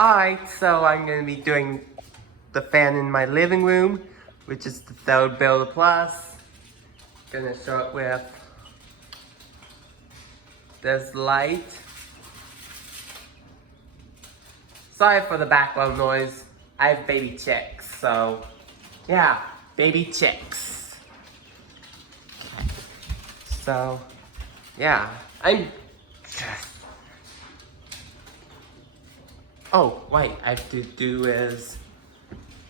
Alright, so I'm going to be doing the fan in my living room, which is the third Builder Plus. Gonna start with this light. Sorry for the background noise. I have baby chicks, so yeah, baby chicks. Okay. So, yeah, I'm just... Oh, wait, I have to do is...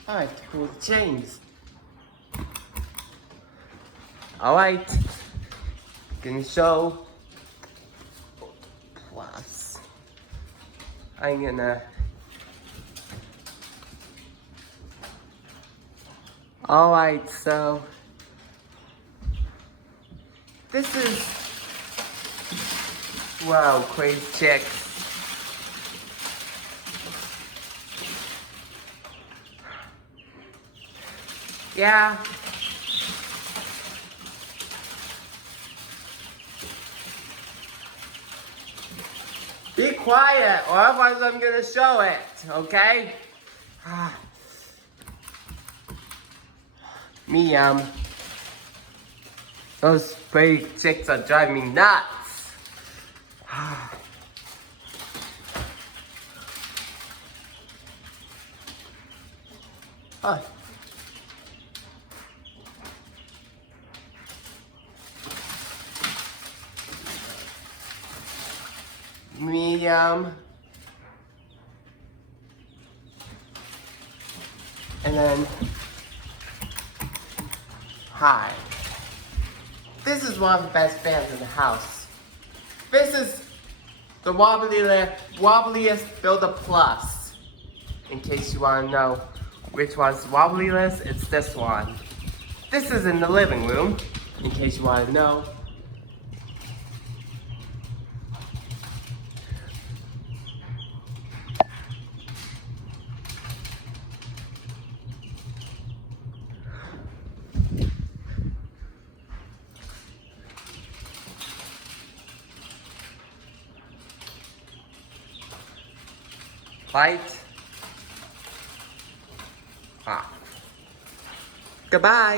Oh, I have to pull the chains. Alright, gonna show plus. I'm gonna... Alright, so... This is... Wow, crazy chicks. Yeah. Be quiet, or otherwise I'm gonna show it, okay? Me, those pretty chicks are driving me nuts. Oh. Medium. And then high. This is one of the best fans in the house. This is the wobbliest Builder Plus. In case you want to know which one's wobbliest, it's this one. This is in the living room, in case you want to know. Light. Off. Goodbye.